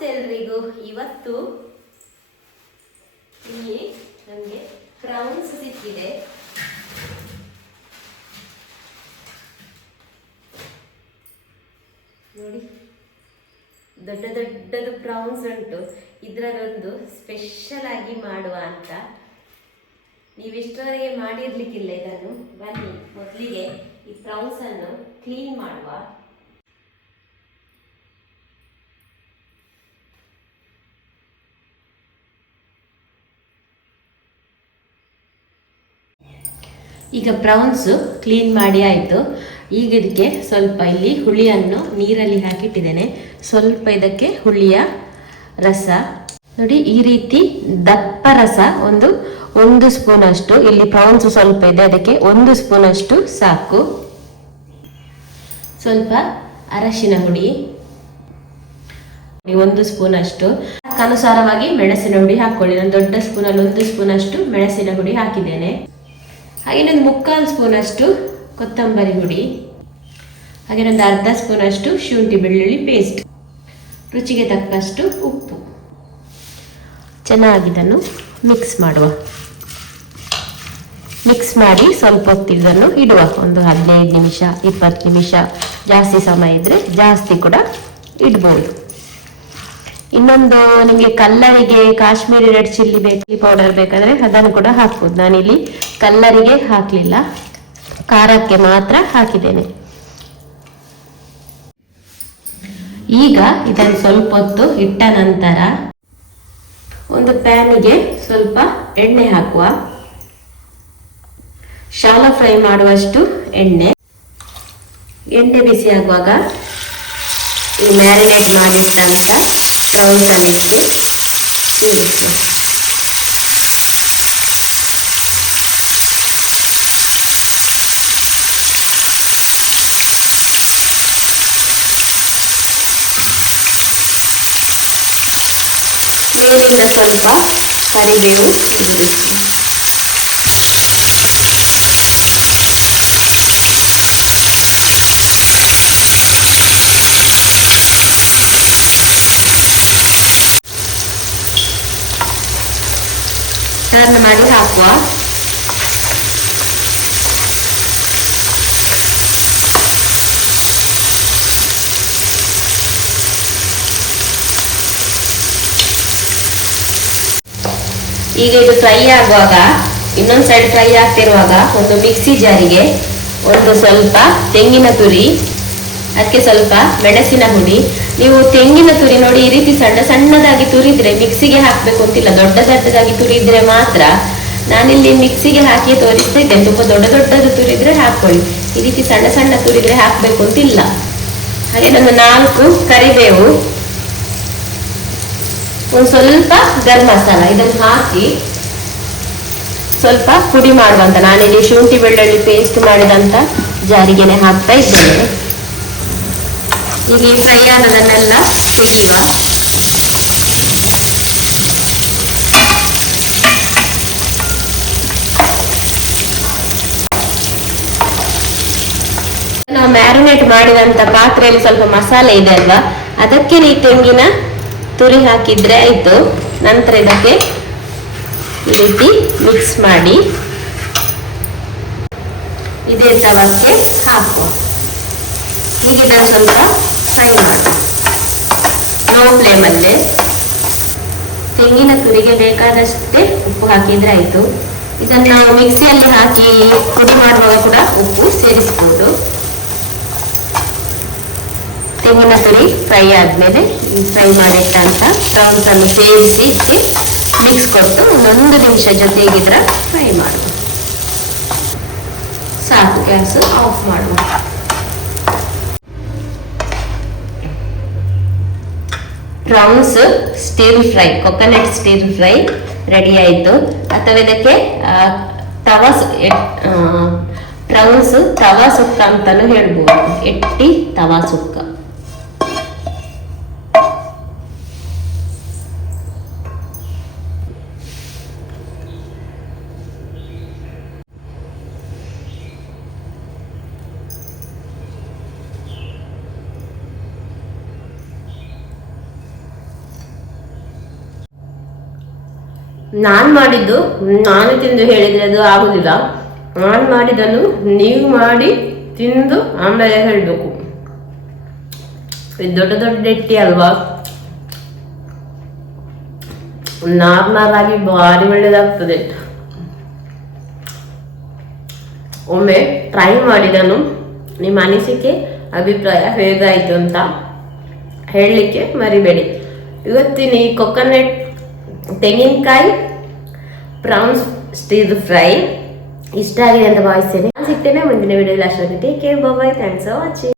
ನಮಸ್ತೆ ಎಲ್ರಿಗೂ. ಇವತ್ತು ಇಲ್ಲಿ ನಮಗೆ ಪ್ರೌನ್ಸ್ ಸಿಕ್ಕಿದೆ ನೋಡಿ, ದೊಡ್ಡ ದೊಡ್ಡದು ಪ್ರೌನ್ಸ್ ಉಂಟು. ಇದರಲ್ಲೊಂದು ಸ್ಪೆಷಲ್ ಆಗಿ ಮಾಡುವ ಅಂತ. ನೀವಿಷ್ಟವರೆಗೆ ಮಾಡಿರ್ಲಿಕ್ಕಿಲ್ಲ ಇದನ್ನು. ಬನ್ನಿ, ಮೊದಲಿಗೆ ಈ ಪ್ರೌನ್ಸ್ ಅನ್ನು ಕ್ಲೀನ್ ಮಾಡುವ. ಈಗ ಪ್ರೌನ್ಸು ಕ್ಲೀನ್ ಮಾಡಿ ಆಯಿತು. ಈಗ ಇದಕ್ಕೆ ಸ್ವಲ್ಪ ಇಲ್ಲಿ ಹುಳಿಯನ್ನು ನೀರಲ್ಲಿ ಹಾಕಿಟ್ಟಿದ್ದೇನೆ. ಸ್ವಲ್ಪ ಇದಕ್ಕೆ ಹುಳಿಯ ರಸ. ನೋಡಿ, ಈ ರೀತಿ ದಪ್ಪ ರಸ ಒಂದು ಒಂದು ಸ್ಪೂನ್ ಅಷ್ಟು. ಇಲ್ಲಿ ಪ್ರೌನ್ಸ್ ಸ್ವಲ್ಪ ಇದೆ, ಅದಕ್ಕೆ ಒಂದು ಸ್ಪೂನ್ ಅಷ್ಟು ಸಾಕು. ಸ್ವಲ್ಪ ಅರಶಿನ ಹುಡಿ ಒಂದು ಸ್ಪೂನ್ ಅಷ್ಟು. ಅನುಸಾರವಾಗಿ ಮೆಣಸಿನ ಹುಡಿ ಹಾಕೊಳ್ಳಿ. ನಾನು ದೊಡ್ಡ ಸ್ಪೂನಲ್ಲಿ ಒಂದು ಸ್ಪೂನ್ ಅಷ್ಟು ಮೆಣಸಿನ ಹುಡಿ ಹಾಕಿದ್ದೇನೆ. ಹಾಗೆ ಒಂದು ಮುಕ್ಕಾಲು ಸ್ಪೂನ್ ಅಷ್ಟು ಕೊತ್ತಂಬರಿ ಹುಡಿ, ಹಾಗೆ ಒಂದು ಅರ್ಧ ಸ್ಪೂನ್ ಅಷ್ಟು ಶುಂಠಿ ಬೆಳ್ಳುಳ್ಳಿ ಪೇಸ್ಟ್ ರುಚಿಗೆ ತಕ್ಕಷ್ಟು ಉಪ್ಪು. ಚೆನ್ನಾಗಿದನ್ನು ಮಿಕ್ಸ್ ಮಾಡುವ. ಮಿಕ್ಸ್ ಮಾಡಿ ಸ್ವಲ್ಪ ಹೊತ್ತು ಇದನ್ನು ಇಡುವ. ಒಂದು ಹದಿನೈದು ನಿಮಿಷ, ಇಪ್ಪತ್ತು ನಿಮಿಷ ಜಾಸ್ತಿ ಸಮಯ ಇದ್ರೆ ಜಾಸ್ತಿ ಕೂಡ ಇಡ್ಬೋದು. ಇನ್ನೊಂದು ನಿಮಗೆ ಕಲ್ಲರಿಗೆ ಕಾಶ್ಮೀರಿ ರೆಡ್ ಚಿಲ್ಲಿ ಬೇಕಿ ಪೌಡರ್ ಬೇಕಾದ್ರೆ ಅದನ್ನು ಕೂಡ ಹಾಕ್ಬೋದು. ನಾನಿಲ್ಲಿ ಕಲ್ಲರಿಗೆ ಹಾಕಲಿಲ್ಲ. ಖಾರಕ್ಕೆ ಮಾತ್ರ ಹಾಕಿದ್ದೇನೆ. ಈಗ ಇದನ್ನು ಸ್ವಲ್ಪ ಹೊತ್ತು ಇಟ್ಟ ನಂತರ ಒಂದು ಪ್ಯಾನಿಗೆ ಸ್ವಲ್ಪ ಎಣ್ಣೆ ಹಾಕುವ. ಶಾಲ ಫ್ರೈ ಮಾಡುವಷ್ಟು ಎಣ್ಣೆ. ಎಣ್ಣೆ ಬಿಸಿ ಆಗುವಾಗ ಈ ಮ್ಯಾರಿನೇಟ್ ಮಾಡಿಟ್ಟಂತ ಪ್ರೌನ್ಸ್ ಅನ್ನಿಟ್ಟು ಸೇರಿಸುವ ಮೇಲಿಂದ ಸ್ವಲ್ಪ ಕರಿಬೇವು ಉದುರಿಸಿ ಟರ್ನ್ ಮಾಡಿ ಹಾಕುವ ಈಗ ಇದು ಫ್ರೈ ಆಗುವಾಗ ಇನ್ನೊಂದು ಸೈಡ್ ಫ್ರೈ ಆಗ್ತಿರುವಾಗ ಒಂದು ಮಿಕ್ಸಿ ಜಾರಿಗೆ ಒಂದು ಸ್ವಲ್ಪ ತೆಂಗಿನ ತುರಿ ಅದಕ್ಕೆ ಸ್ವಲ್ಪ ಮೆಣಸಿನ ಹುಡಿ ನೀವು ತೆಂಗಿನ ತುರಿ ನೋಡಿ, ಈ ರೀತಿ ಸಣ್ಣ ಸಣ್ಣದಾಗಿ ತುರಿದ್ರೆ ಮಿಕ್ಸಿಗೆ ಹಾಕ್ಬೇಕು ಅಂತಿಲ್ಲ. ದೊಡ್ಡ ದೊಡ್ಡದಾಗಿ ತುರಿದ್ರೆ ಮಾತ್ರ ನಾನಿಲ್ಲಿ ಮಿಕ್ಸಿಗೆ ಹಾಕಿ ತೋರಿಸ್ತಾ ಇದ್ದೇನೆ ತುಂಬ ದೊಡ್ಡ ದೊಡ್ಡದು ತುರಿದ್ರೆ ಹಾಕೊಳ್ಳಿ ಈ ರೀತಿ ಸಣ್ಣ ಸಣ್ಣ ತುರಿದ್ರೆ ಹಾಕ್ಬೇಕು ಅಂತಿಲ್ಲ. ಹಾಗೆ ಒಂದು ನಾಲ್ಕು ಕರಿಬೇವು. ಒಂದು ಸ್ವಲ್ಪ ಗರಂ ಮಸಾಲ. ಇದನ್ನು ಹಾಕಿ ಸ್ವಲ್ಪ ಪುಡಿ ಮಾಡುವಂತ. ನಾನಿಲ್ಲಿ ಶುಂಠಿ, ಬೆಳ್ಳುಳ್ಳಿ ಪೇಸ್ಟ್ ಮಾಡಿದಂತ ಜಾರಿಗೆನೆ ಹಾಕ್ತಾ ಇದ್ದೇನೆ. ಈ ಫ್ರೈ ಆದದನ್ನೆಲ್ಲ ತೆಗೆಯುವ ನಾವು ಮ್ಯಾರಿನೇಟ್ ಮಾಡಿದಂತ ಪಾತ್ರೆಯಲ್ಲಿ ಸ್ವಲ್ಪ ಮಸಾಲೆ ಇದೆ ಅಲ್ವಾ? ಅದಕ್ಕೆ ಈ ತೆಂಗಿನ ತುರಿ ಹಾಕಿದ್ರೆ ಆಯ್ತು. ನಂತರ ಇದಕ್ಕೆ ಈ ರೀತಿ ಮಿಕ್ಸ್ ಮಾಡಿ ಇದೇ ತವಕ್ಕೆ ಹಾಕುವ. ಹೀಗೆ ಸ್ವಲ್ಪ ಫ್ರೈ ಮಾಡಿ ಲೋ ಫ್ಲೇಮಲ್ಲೇ ತೆಂಗಿನ ತುರಿಗೆ ಬೇಕಾದಷ್ಟೇ ಉಪ್ಪು ಹಾಕಿದ್ರೆ ಆಯಿತು. ಇದನ್ನು ಮಿಕ್ಸಿಯಲ್ಲಿ ಹಾಕಿ ಪುಡಿ ಮಾಡುವಾಗ ಕೂಡ ಉಪ್ಪು ಸೇರಿಸ್ಬೋದು. ತೆಂಗಿನ ತುರಿ ಫ್ರೈ ಆದಮೇಲೆ ಫ್ರೈ ಮಾಡಿಟ್ಟಂತ ಪ್ರೌನ್ಸ್ ಅನ್ನು ಸೇರಿಸಿ ಮಿಕ್ಸ್ ಕೊಟ್ಟು ಒಂದೊಂದು ನಿಮಿಷ ಜೊತೆಗಿದ್ರ ಫ್ರೈ ಮಾಡುವ ಸಾಕು ಗ್ಯಾಸ್ ಆಫ್ ಮಾಡುವ prawns stir fry coconut stir fry ready ಆಯಿತು. ಅಥವಾ ಇದಕ್ಕೆ ತವಾಸ್ ಪ್ರೌನ್ಸ್ ತವಾ ಸುಕ್ಕ ಅಂತಾನು ಹೇಳ್ಬೋದು. ಎಟ್ಟಿ ತವಾ ಸುಕ್ಕ. ನಾನು ಮಾಡಿದ್ದು, ನಾನು ತಿಂದು ಹೇಳಿದ್ರೆ ಅದು ಆಗುದಿಲ್ಲ. ನಾನು ಮಾಡಿದನು ನೀವು ಮಾಡಿ, ತಿಂದು ಆಮೇಲೆ ಹೇಳಬೇಕು. ದೊಡ್ಡ ದೊಡ್ಡ ಎಟ್ಟಿ ಅಲ್ವಾ? ನಾರ್ಮಲ್ ಆಗಿ ಭಾರಿ ಒಳ್ಳೇದಾಗ್ತದೆ. ಒಮ್ಮೆ ಟ್ರೈ ಮಾಡಿದನು. ನಿಮ್ಮ ಅನಿಸಿಕೆ, ಅಭಿಪ್ರಾಯ ಹೇಗಾಯಿತು ಅಂತ ಹೇಳಲಿಕ್ಕೆ ಮರಿಬೇಡಿ. ಇವತ್ತಿನ ಈ ಕೊಕೊನಟ್ ತೆಂಗಿನಕಾಯಿ ಪ್ರಾನ್ಸ್ ಸ್ಟೀರ್ ಫ್ರೈ ಇಷ್ಟ ಆಗಿದೆ ಅಂತ ಭಾವಿಸ್ತೇನೆ. ಸಿಗ್ತೇನೆ. ಮುಂದಿನ ವಿಡಿಯೋದಲ್ಲಿ ಅಷ್ಟೊಂದು take care bye thanks for watching